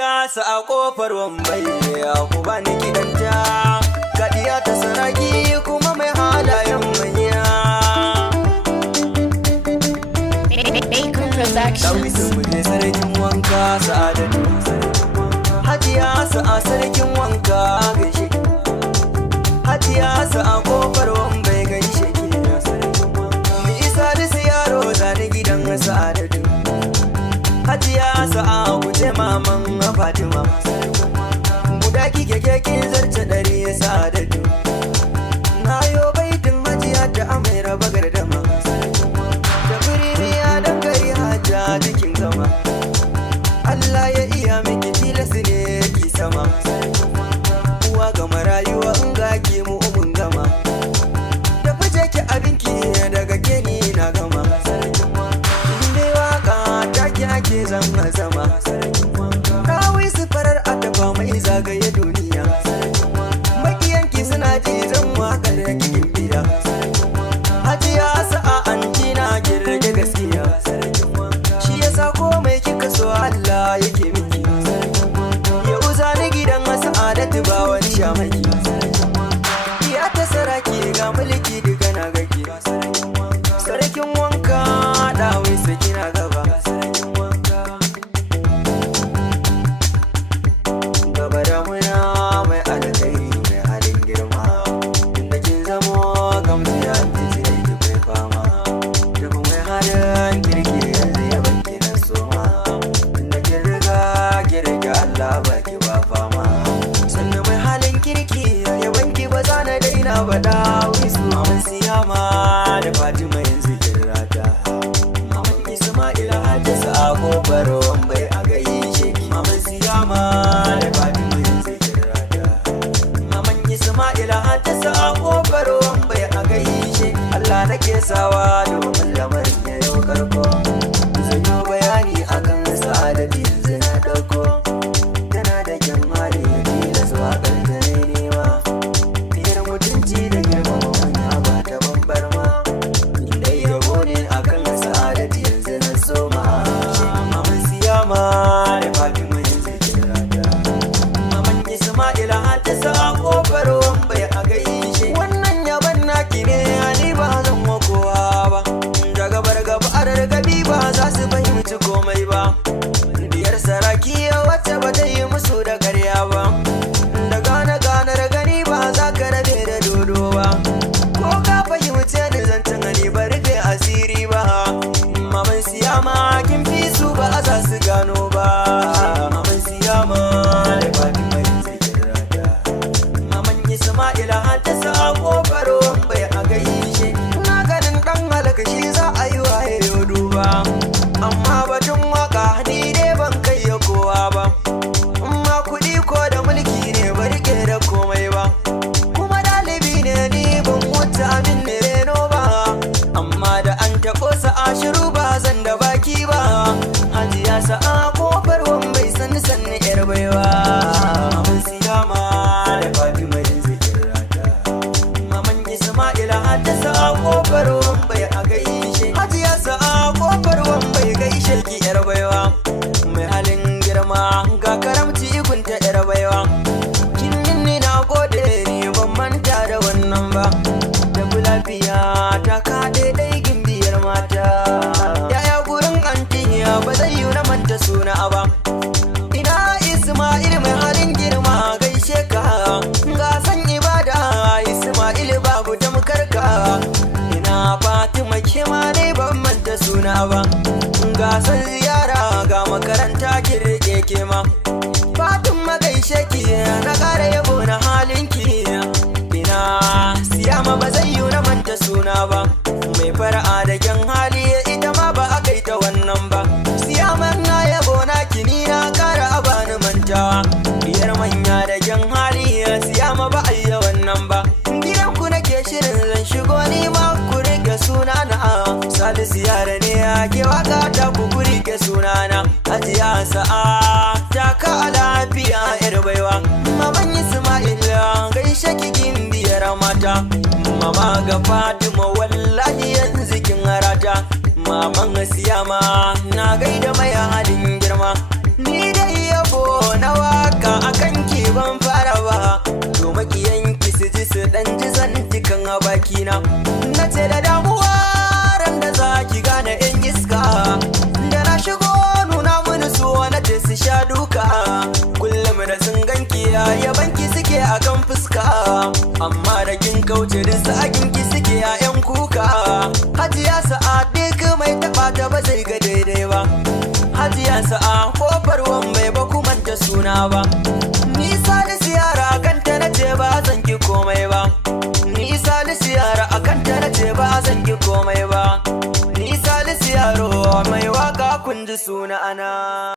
Hajiya sa a kofar Wambai ku bani gidanta, gadiya ta saraki kuma mai halayen manya. Dawisu mu ne sarkin wanka Sa'adatu, Hajiya sa a sarkin wanka gaishe, Hajiya sa a kofar Wambai gaishe ki. Ni isa da yaro zani gidan Sa'adatu, Hajiya sa'a guje maman Fatima, guda kike kekin zarce ɗari ya Sa'adatu. Na yo baitin Hajiya ta amai raba gardama, da firimiya da kai Hajja jikin gama. Allah ya iya miki tilasu ne ki sama, uwa ga marayuwa in ga ki mu umun gama. Da fice ki abinki daga keni na gama, ake zama zama. Dawisu farar adaba mai zagaye duniya, makiyanki suna ji zan wakar da kikin biya. Hajiya sa'a anti na kirge gaskiya, shi yasa komai kika so Allah yake miki. Ya uza ni gidan Sa'adatu ba wani shamaki, iya ta saraki ga mulki duka na gaki. Sarkin wanka Dawisu kina gaba, Dawisu maman Siyama da Fatima yanzu kirrata, maman Isma'ila Hajjasa a kofar Wambai a gaishe ki. Maman Siyama da Fatima yanzu kirrata, maman Isma'ila Hajjasa a kofar Wambai a gaishe. Allah nake sawa domin lamarin ya yau karko, zan yi bayani akan Sa'adatu yanzu na dauko. Tana da kyan hali ya tilas waƙar da na nema, mutunci da girmama manya ba ta bambar ma, inda yabo ne akan Sa'adatu yanzu na soma. Maman Siyama da Fatima yanzu kirata, maman Isma'ila Hajjasa a kofar Wambai a gaishe. Wannan yaban naki ne ni ba zan wa kowa ba, daga bargaba a rargabi ba za su fahimci komai ba. Diyar saraki wacce ba ta yi musu da karya ba, da ganar gani ba za ka rabe da dodo ba. Ko ka fahimce ni zancen hali ba rufe asiri ba, maman Siyama kin fi su ba a za su gano ba. Maman Siyama da Fatima yanzu kirata, maman Isma'ila Hajjasa a kofar Wambai a gaishe. Na ganin dan halaka shi za a yi waye yau duba, amma batun waka ni dai ban kai ya kowa ba. Amma kuɗi ko da mulki ne ba rike da komai ba, kuma ɗalibi ne ni ban wuce abin ne reno ba. Amma da an taɓo sa'a shiru ba zan da baki ba. Hajiya sa'a kofar Wambai sanni sanni yar baiwa. Maman Siyama da Fatima yanzu kirata, maman Isma'ila Hajjasa a kofar Wambai a gaishe. Hajiya sa'a kofar Wambai gaishe ki yar baiwa, mai halin girma ga karamci ikunta yar baiwa. Kin ni na gode ni ban manta da wannan ba, da lafiya ta kaɗe ɗai gimbiyar mata. Yaya gurin antiya ba zai yi na manta suna ba. Ina Isma'il mai halin girma gaishe ka, ga san ibada Isma'il babu tamkar ka. Ina Fatima ke ma dai ban manta suna ba, ga san ziyara ga makaranta kin rike ke ma. Fatima gaishe ki na ƙara yabo na halinki. Ina Siyama ba zai yi na manta suna ba, mai fara'a da kyan hali ita ma ba a kai ta wannan ba. Siyama na yabo na kini na ƙara a bani mantawa, biyar manya da kyan hali Siyama ba a yi wannan ba. Gidanku nake shirin zan shigo ni ma ku rike suna na, Salisu yara ne ke waka ta ku rike suna na. Hajiya sa'a ta ka lafiya yar baiwa, maman Isma'ila gaishe ki gimbiyar mata. Mama ga Fatima wallahi yanzu kin harata, maman Siyama na gaida mai halin girma. Ni dai yabo amma da kin kauce da sakin ki suke yayan kuka. Hajiya sa'a duk mai taba ta ba zai ga daidai ba. Hajiya sa'a kofar wambai ba ku manta suna ba. Nisa da siyara kanta na ce ba zan ki komai ba. Nisa da siyara akan ta na ce ba zan ki komai ba. Nisa da siyaro mai waka kun ji suna ana.